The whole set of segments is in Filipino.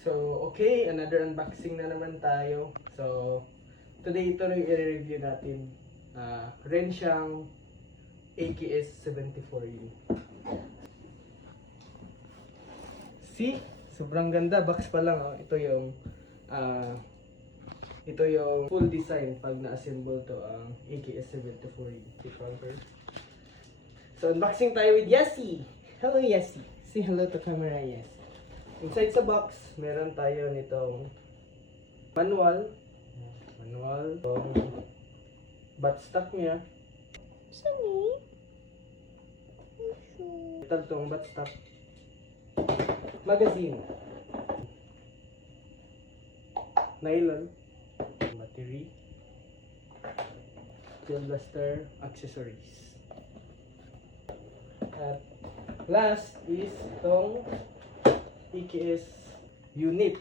So, okay, another unboxing na naman tayo. So, today ito rin i-review natin. Ren siyang AKS 74U. See? Sobrang ganda. Box pa lang. Oh. Ito yung full design pag na-assemble to ang AKS 74U. So, unboxing tayo with Yassi. Hello, Yassi. Say hello to camera, yes. Inside sa box, meron tayo nitong manual, itong buttstock niya. Sunny? Ito itong buttstock. Magazine. Nylon. Battery. Steel blaster. Accessories. At last is itong AKS unit.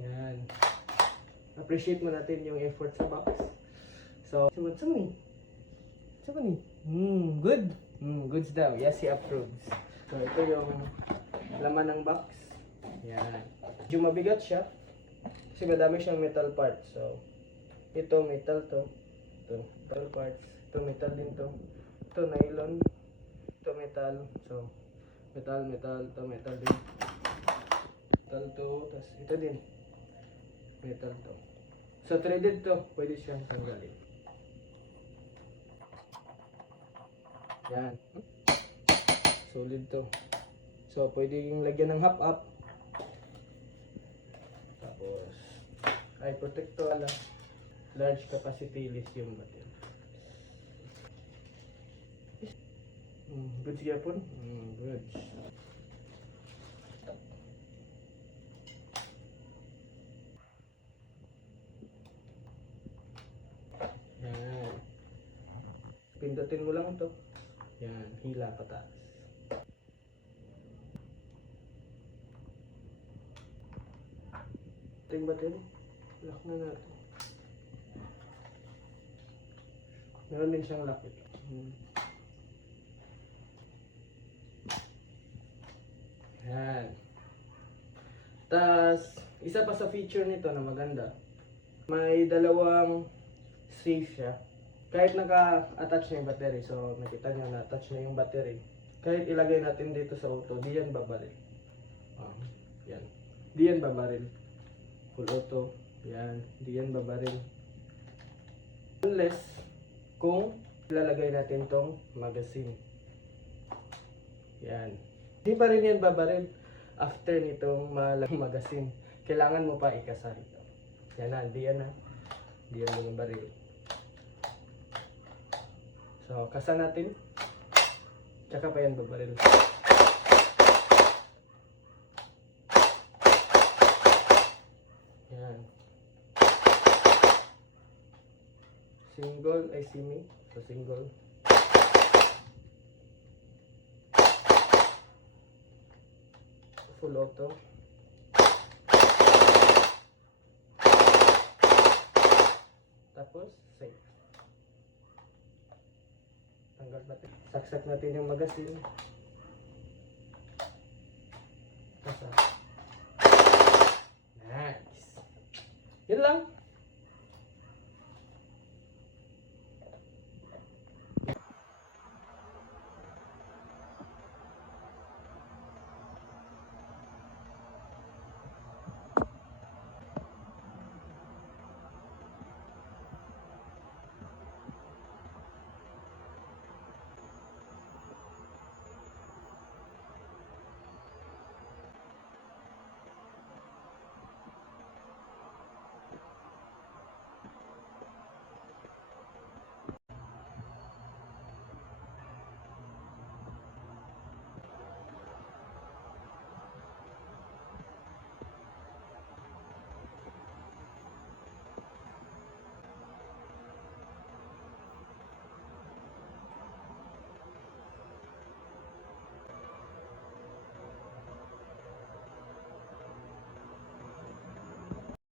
Yan. Appreciate mo natin yung effort sa box. So, sumuni. Good. Goods daw. Yes, he approves. So, ito yung laman ng box. Yan. Medyo mabigat siya. Kasi madami siyang metal parts. So, ito metal to. Ito metal parts. Ito metal din to. Ito nylon. Ito metal. So, metal. Ito metal din. Metal to. Tapos ito din. Metal to. So, threaded to. Pwede siyang tanggalin. Yan. Solid to. So, pwede yung lagyan ng half-up. Tapos, eye protector lang. Large capacity lithium battery. Goods yapon? Goods. Yan. Pindutin mo lang ito. Yan, hila pataas. Ito yung battery. Lock na natin. Meron din siyang lock ito. Yan. Tas, isa pa sa feature nito na maganda. May dalawang safe siya. Kahit naka-attach na yung battery, so nakita nyo na-attach na yung battery. Kahit ilagay natin dito sa auto, di yan babaril. Yan. Di yan babaril. Full auto. Yan. Di yan babaril. Unless, kung ilalagay natin tong magazine. Yan. Di pa rin yan babaril after nitong malaking magazine. Kailangan mo pa ikasa ito. Yan na. Di yan na. Di yan yung baril. So, kasa natin. Tsaka pa yan babaril. Yan. Single, ay semi. So, single. Full auto. Tapos, safe. Tanggal natin. Saksak natin yung magazine. Kasa. Nice. Yun lang.